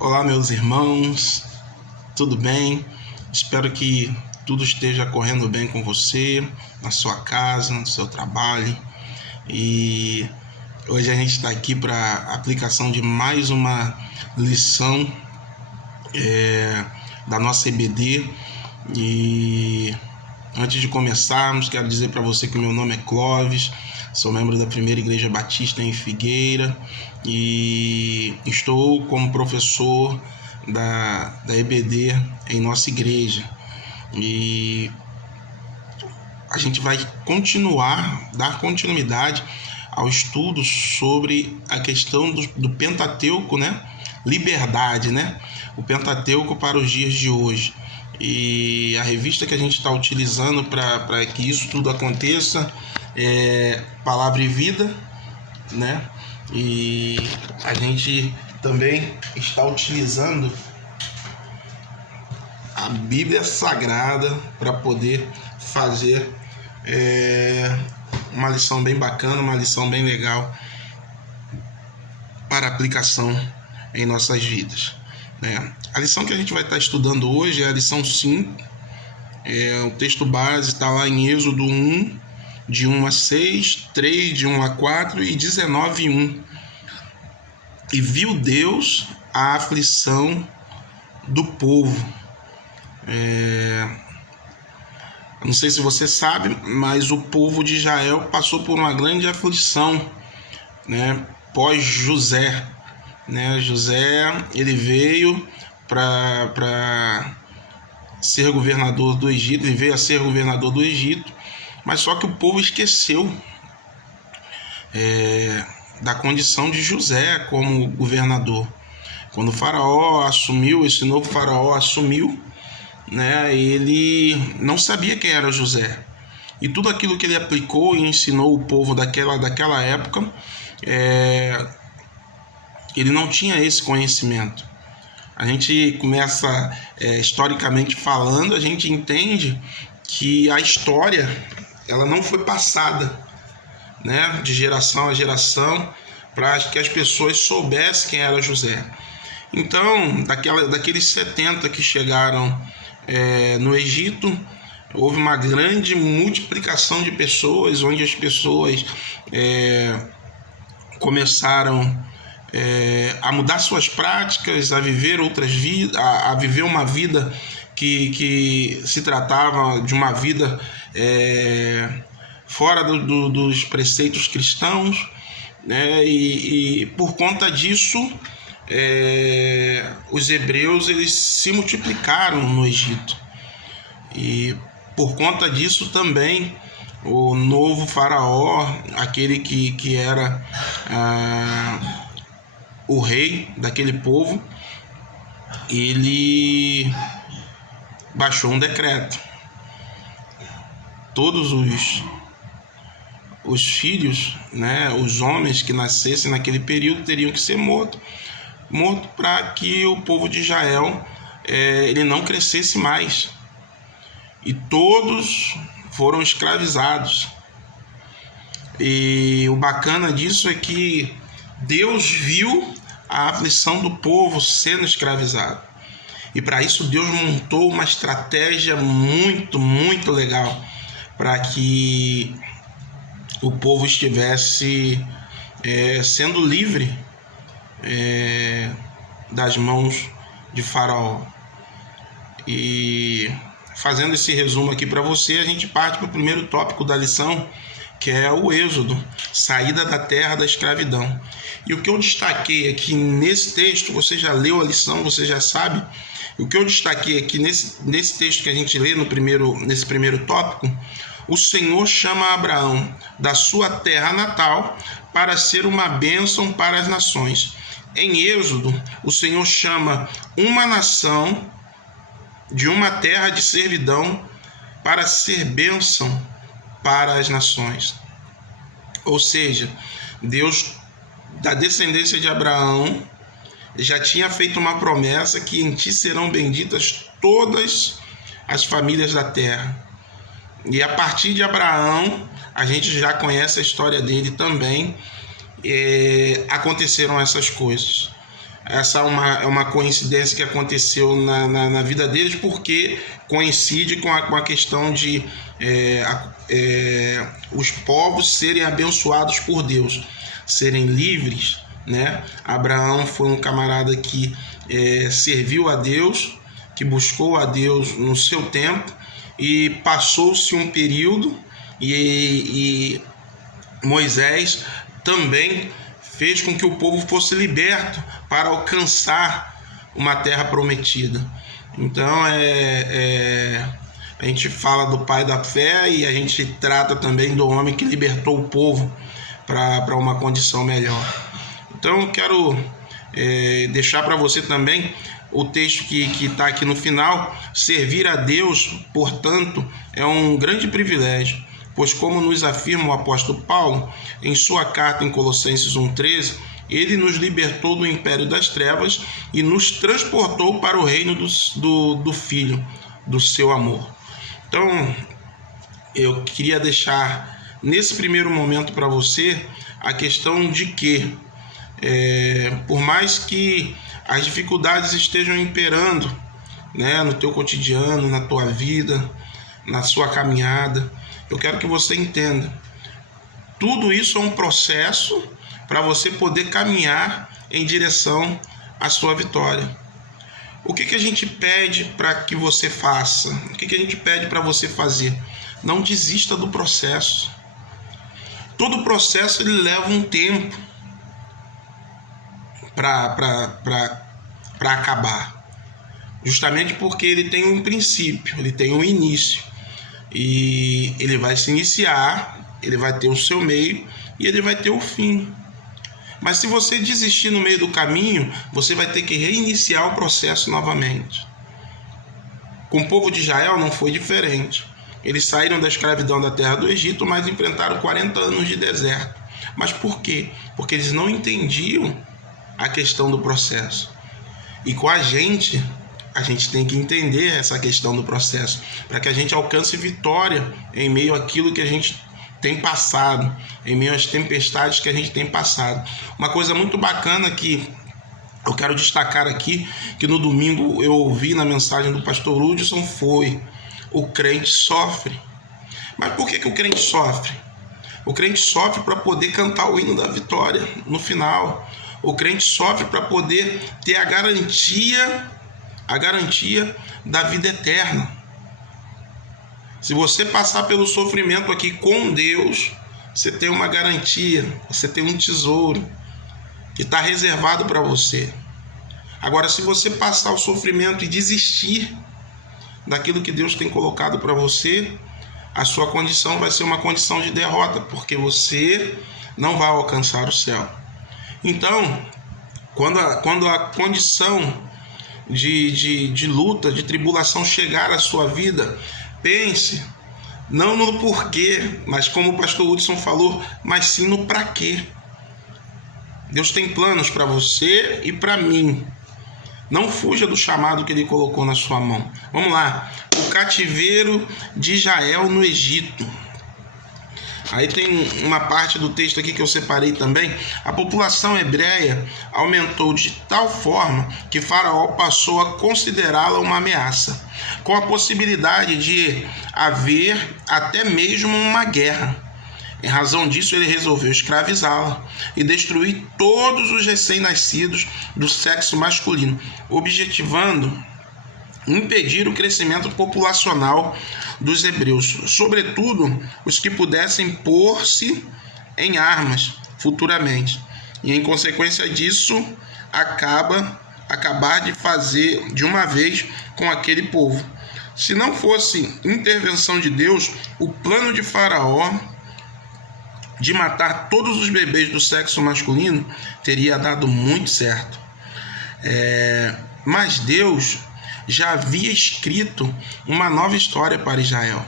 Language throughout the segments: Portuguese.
Olá, meus irmãos, tudo bem? Espero que tudo esteja correndo bem com você, na sua casa, no seu trabalho. E hoje a gente está aqui para a aplicação de mais uma lição da nossa EBD. E antes de começarmos, quero dizer para você que o meu nome é Clóvis, sou membro da Primeira Igreja Batista em Figueira e estou como professor da EBD em nossa igreja. E a gente vai dar continuidade ao estudo sobre a questão do Pentateuco, né? Liberdade, né? O Pentateuco para os dias de hoje. E a revista que a gente está utilizando para que isso tudo aconteça é Palavra e Vida, né? E a gente também está utilizando a Bíblia Sagrada para poder fazer uma lição bem bacana, uma lição bem legal para aplicação em nossas vidas. A lição que a gente vai estar estudando hoje é a lição 5. O texto base está lá em Êxodo 1, de 1 a 6, 3, de 1 a 4 e 19, 1. E viu Deus a aflição do povo. Não sei se você sabe, mas o povo de Israel passou por uma grande aflição, né, pós José. José, ele veio para ser governador do Egito, ele veio a ser governador do Egito, mas só que o povo esqueceu da condição de José como governador. Quando o faraó assumiu, esse novo faraó assumiu, né, ele não sabia quem era José. E tudo aquilo que ele aplicou e ensinou o povo daquela época, ele não tinha esse conhecimento. A gente começa, historicamente falando, a gente entende que a história ela não foi passada, né, de geração a geração para que as pessoas soubessem quem era José. Então, daqueles 70 que chegaram no Egito, houve uma grande multiplicação de pessoas, onde as pessoas começaram a mudar suas práticas, a viver outras vidas, a viver uma vida que se tratava de uma vida fora dos preceitos cristãos, né? E por conta disso, os hebreus eles se multiplicaram no Egito. E por conta disso também o novo faraó, aquele que era o rei daquele povo, ele baixou um decreto. Todos os filhos, né, os homens que nascessem naquele período teriam que ser morto para que o povo de Israel ele não crescesse mais. E todos foram escravizados. E o bacana disso é que Deus viu a aflição do povo sendo escravizado. E para isso Deus montou uma estratégia muito, muito legal para que o povo estivesse sendo livre das mãos de Faraó. E fazendo esse resumo aqui para você, a gente parte para o primeiro tópico da lição, que é o Êxodo, saída da terra da escravidão. E o que eu destaquei aqui nesse texto, você já leu a lição, você já sabe. O que eu destaquei aqui nesse texto que a gente lê nesse primeiro tópico, o Senhor chama Abraão da sua terra natal para ser uma bênção para as nações. Em Êxodo, o Senhor chama uma nação de uma terra de servidão para ser bênção para as nações. Ou seja, Deus, da descendência de Abraão, já tinha feito uma promessa que em ti serão benditas todas as famílias da terra. E a partir de Abraão, a gente já conhece a história dele também, aconteceram essas coisas. essa é uma coincidência que aconteceu na vida deles, porque coincide com a questão de os povos serem abençoados por Deus, serem livres, né? Abraão foi um camarada que serviu a Deus, que buscou a Deus no seu tempo, e passou-se um período e Moisés também fez com que o povo fosse liberto para alcançar uma terra prometida. Então a gente fala do pai da fé e a gente trata também do homem que libertou o povo para uma condição melhor. Então eu quero deixar para você também o texto que está aqui no final. Servir a Deus, portanto, é um grande privilégio, pois como nos afirma o apóstolo Paulo em sua carta em Colossenses 1,13, ele nos libertou do império das trevas e nos transportou para o reino do Filho, do seu amor. Então, eu queria deixar nesse primeiro momento para você a questão de que, por mais que as dificuldades estejam imperando, né, no teu cotidiano, na tua vida, na sua caminhada, eu quero que você entenda, tudo isso é um processo para você poder caminhar em direção à sua vitória. O que a gente pede para que você faça? O que a gente pede para você fazer? Não desista do processo. Todo processo ele leva um tempo para acabar. Justamente porque ele tem um princípio, ele tem um início. E ele vai se iniciar, ele vai ter o seu meio e ele vai ter o fim. Mas se você desistir no meio do caminho, você vai ter que reiniciar o processo novamente. Com o povo de Israel não foi diferente. Eles saíram da escravidão da terra do Egito, mas enfrentaram 40 anos de deserto. Mas por quê? Porque eles não entendiam a questão do processo. E com a gente tem que entender essa questão do processo, para que a gente alcance vitória em meio àquilo que a gente tem passado, em meio às tempestades que a gente tem passado. Uma coisa muito bacana que eu quero destacar aqui, que no domingo eu ouvi na mensagem do pastor Hudson, foi: o crente sofre. Mas por que o crente sofre? O crente sofre para poder cantar o hino da vitória no final. O crente sofre para poder ter a garantia da vida eterna. Se você passar pelo sofrimento aqui com Deus, você tem uma garantia, você tem um tesouro que está reservado para você. Agora, se você passar o sofrimento e desistir daquilo que Deus tem colocado para você, a sua condição vai ser uma condição de derrota, porque você não vai alcançar o céu. Então, quando a condição de luta, de tribulação chegar à sua vida, pense não no porquê, mas como o pastor Hudson falou, mas sim no para quê. Deus tem planos para você e para mim. Não fuja do chamado que ele colocou na sua mão. Vamos lá. O cativeiro de Israel no Egito. Aí tem uma parte do texto aqui que eu separei também. A população hebreia aumentou de tal forma que Faraó passou a considerá-la uma ameaça, com a possibilidade de haver até mesmo uma guerra. Em razão disso, ele resolveu escravizá-la e destruir todos os recém-nascidos do sexo masculino, objetivando impedir o crescimento populacional dos hebreus, sobretudo os que pudessem pôr-se em armas futuramente, e em consequência disso acabar de fazer de uma vez com aquele povo. Se não fosse intervenção de Deus, o plano de Faraó de matar todos os bebês do sexo masculino teria dado muito certo. Mas Deus já havia escrito uma nova história para Israel.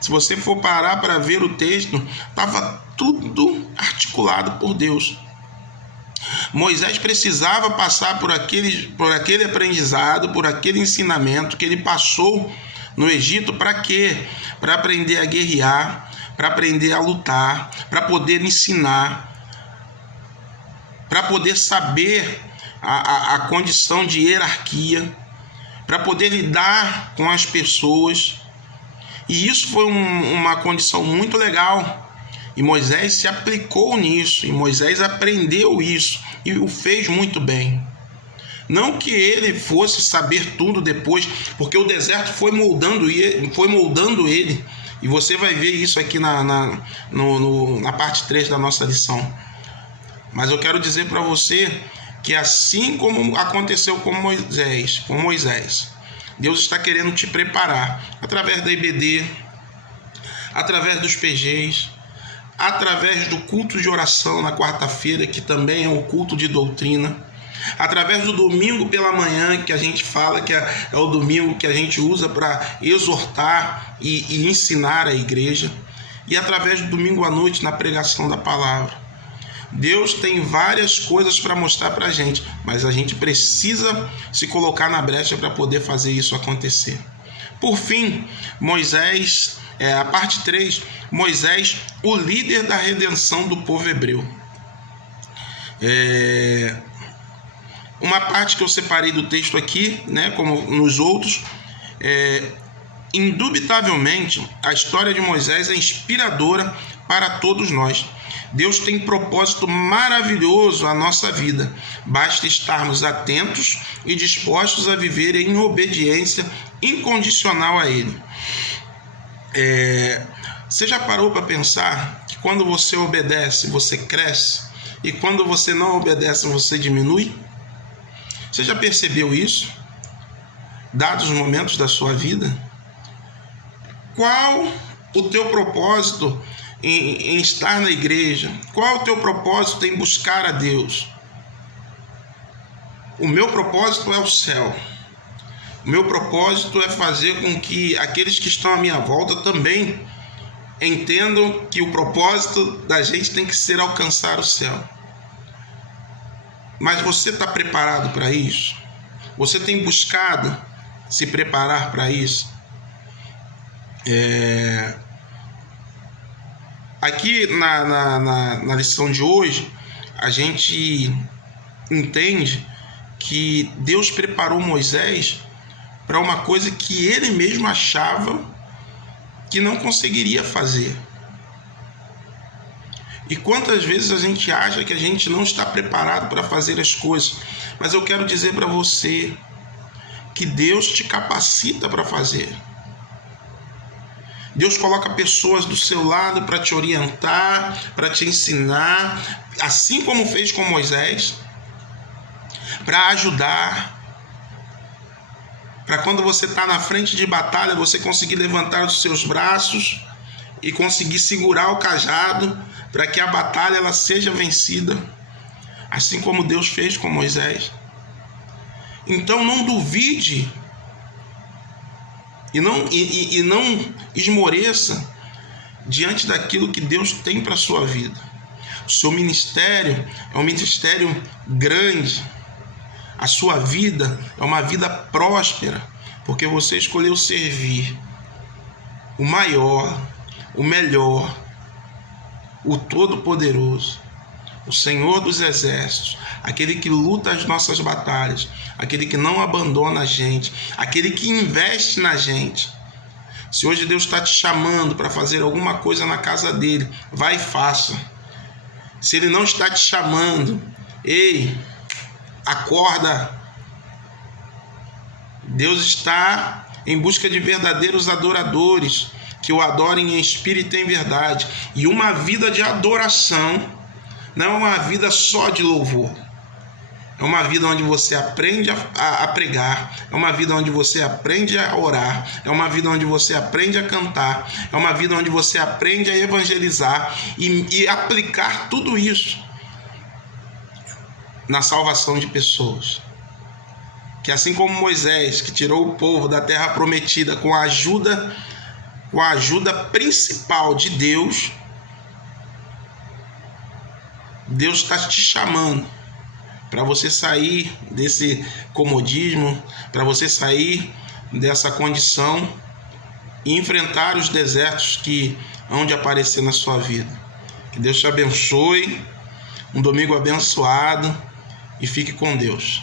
Se você for parar para ver o texto, estava tudo articulado por Deus. Moisés precisava passar por aquele aprendizado, por aquele ensinamento que ele passou no Egito. Para quê? Para aprender a guerrear, para aprender a lutar, para poder ensinar, para poder saber a condição de hierarquia, para poder lidar com as pessoas. E isso foi uma condição muito legal. E Moisés se aplicou nisso, e Moisés aprendeu isso e o fez muito bem. Não que ele fosse saber tudo depois, porque o deserto foi moldando ele. E você vai ver isso aqui na parte 3 da nossa lição. Mas eu quero dizer para você que assim como aconteceu com Moisés, Deus está querendo te preparar através da IBD, através dos PGs, através do culto de oração na quarta-feira, que também é um culto de doutrina, através do domingo pela manhã, que a gente fala que é o domingo que a gente usa para exortar e ensinar a igreja, e através do domingo à noite na pregação da palavra. Deus tem várias coisas para mostrar para a gente, mas a gente precisa se colocar na brecha para poder fazer isso acontecer. Por fim, Moisés, a parte 3, Moisés, o líder da redenção do povo hebreu. Uma parte que eu separei do texto aqui, né, como nos outros, indubitavelmente a história de Moisés é inspiradora para todos nós. Deus tem propósito maravilhoso à nossa vida. Basta estarmos atentos e dispostos a viver em obediência incondicional a Ele. Você já parou para pensar que quando você obedece, você cresce, e quando você não obedece, você diminui? Você já percebeu isso? Dados os momentos da sua vida? Qual o teu propósito em estar na igreja? Qual o teu propósito em buscar a Deus? O meu propósito é o céu. O meu propósito é fazer com que aqueles que estão à minha volta também entendam que o propósito da gente tem que ser alcançar o céu. Mas você está preparado para isso? Você tem buscado se preparar para isso? Aqui na lição de hoje, a gente entende que Deus preparou Moisés para uma coisa que ele mesmo achava que não conseguiria fazer. E quantas vezes a gente acha que a gente não está preparado para fazer as coisas, mas eu quero dizer para você que Deus te capacita para fazer. Deus coloca pessoas do seu lado para te orientar, para te ensinar, assim como fez com Moisés, para ajudar, para quando você está na frente de batalha, você conseguir levantar os seus braços e conseguir segurar o cajado, para que a batalha ela seja vencida, assim como Deus fez com Moisés. Então não duvide e não esmoreça diante daquilo que Deus tem para a sua vida. O seu ministério é um ministério grande. A sua vida é uma vida próspera, porque você escolheu servir o maior, o melhor, o Todo-Poderoso, o Senhor dos Exércitos, aquele que luta as nossas batalhas, aquele que não abandona a gente, aquele que investe na gente. Se hoje Deus está te chamando para fazer alguma coisa na casa dele, vai e faça. Se ele não está te chamando, ei, acorda. Deus está em busca de verdadeiros adoradores, que o adorem em espírito e em verdade. E uma vida de adoração não é uma vida só de louvor. É uma vida onde você aprende a pregar. É uma vida onde você aprende a orar. É uma vida onde você aprende a cantar. É uma vida onde você aprende a evangelizar e aplicar tudo isso na salvação de pessoas. Que assim como Moisés, que tirou o povo da terra prometida com a ajuda principal de Deus, Deus está te chamando para você sair desse comodismo, para você sair dessa condição e enfrentar os desertos que hão de aparecer na sua vida. Que Deus te abençoe, um domingo abençoado, e fique com Deus.